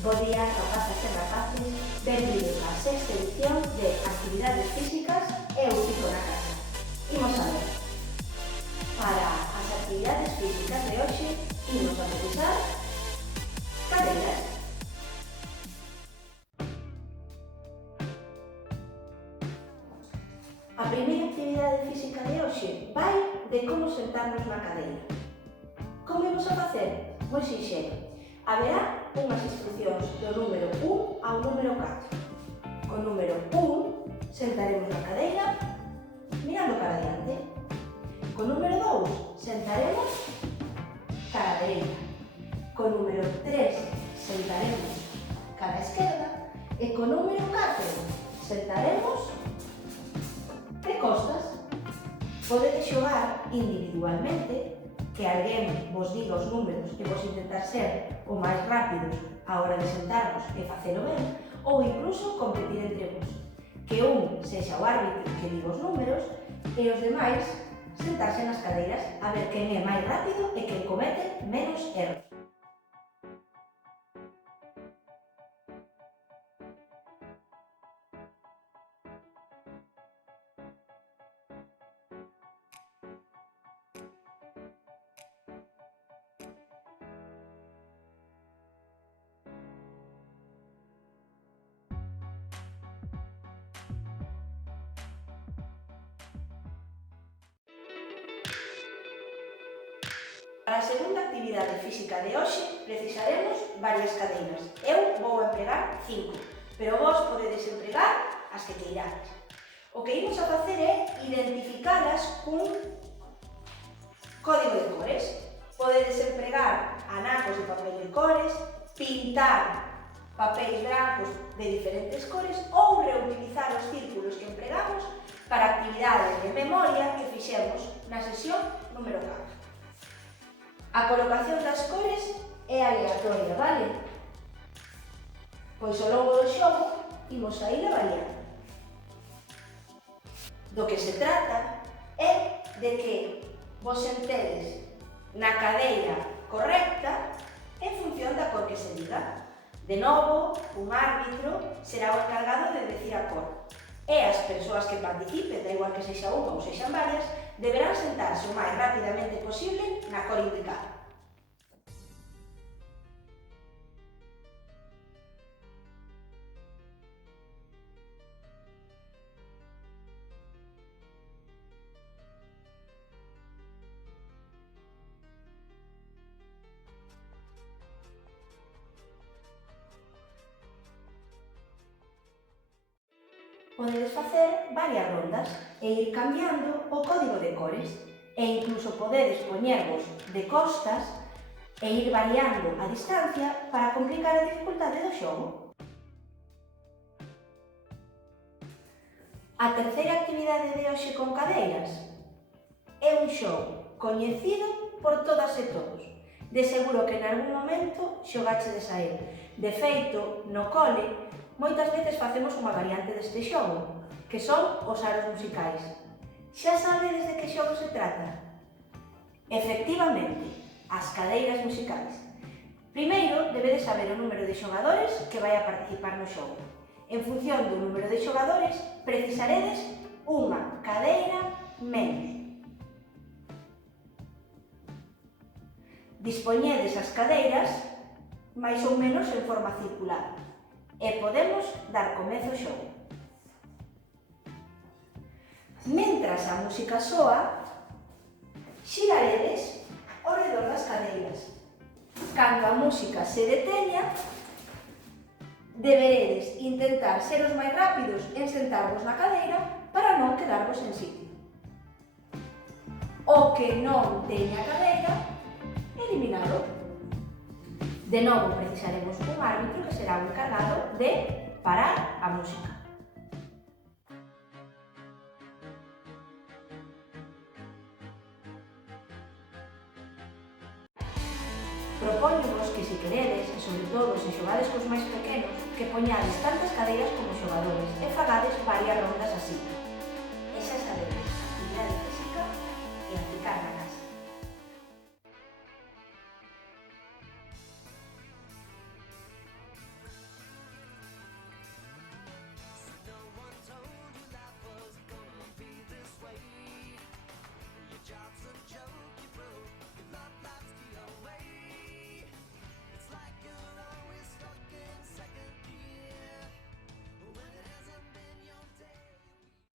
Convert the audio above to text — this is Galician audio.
Bo día, rapazas e rapaces, benvidos á sexta edición de Actividades Físicas e eu fico na casa. Imos a ver. Para as actividades físicas de hoxe, imos a utilizar cadeiras. A primeira actividade física de hoxe vai de como sentarnos na cadeira. Como imos a facer? Moi sinxelo. Haberá unhas instruccións do número 1 ao número 4. Con número 1 sentaremos na cadeira mirando cara adiante. Con número 2 sentaremos cara dereita. Con número 3 sentaremos cara esquerda. E con número 4 sentaremos de costas. Podedes xogar individualmente, que alguén vos diga os números e vos intentar ser o máis rápidos á hora de sentarvos e facelo ben, ou incluso competir entre vos. Que un sexa o árbitro que diga os números e os demais sentarse nas cadeiras a ver quen é máis rápido e quen comete menos erros. Para a segunda actividade física de hoxe precisaremos varias cadeiras. Eu vou empregar 5, pero vos podedes empregar as que queirades. O que imos a facer é identificalas cun código de cores. Podedes empregar anacos de papel de cores, pintar papéis brancos de diferentes cores ou reutilizar os círculos que empregamos para actividades de memoria que fixemos na sesión número 4. A colocación das cores é aleatoria, vale? Pois ao longo do xogo imos a ir variando. Do que se trata é de que vos sentedes na cadeira correcta en función da cor que se diga. De novo, un árbitro será o encargado de decir a cor. E as persoas que participen, da igual que sexa unha ou sexan varias, deberán sentarse o máis rapidamente posible na cor indicada. Podedes facer varias rondas e ir cambiando o código de cores e incluso podedes poñervos de costas e ir variando a distancia para complicar a dificultade do xogo. A terceira actividade de hoxe con cadeiras é un xogo coñecido por todas e todos. De seguro que en algún momento xogachedes a él. De feito, no cole, moitas veces facemos unha variante deste xogo, que son os aros musicais. Xa sabedes de que xogo se trata? Efectivamente, as cadeiras musicais. Primeiro, debedes saber o número de xogadores que vai a participar no xogo. En función do número de xogadores, precisaredes unha cadeira menos. Dispoñedes as cadeiras máis ou menos en forma circular e podemos dar comezo ao xogo. Mentras a música soa, xiraredes ao redor das cadeiras. Cando a música se deteña, deberedes intentar ser os máis rápidos en sentarvos na cadeira para non quedarvos en sitio. O que non teña cadeira, eliminado. De novo precisaremos un árbitro que será o encargado de parar a música. Propóñovos que, se queredes, e sobre todo se xogades cos máis pequenos, que poñades tantas cadeiras como xogadores e fagades varias rondas así.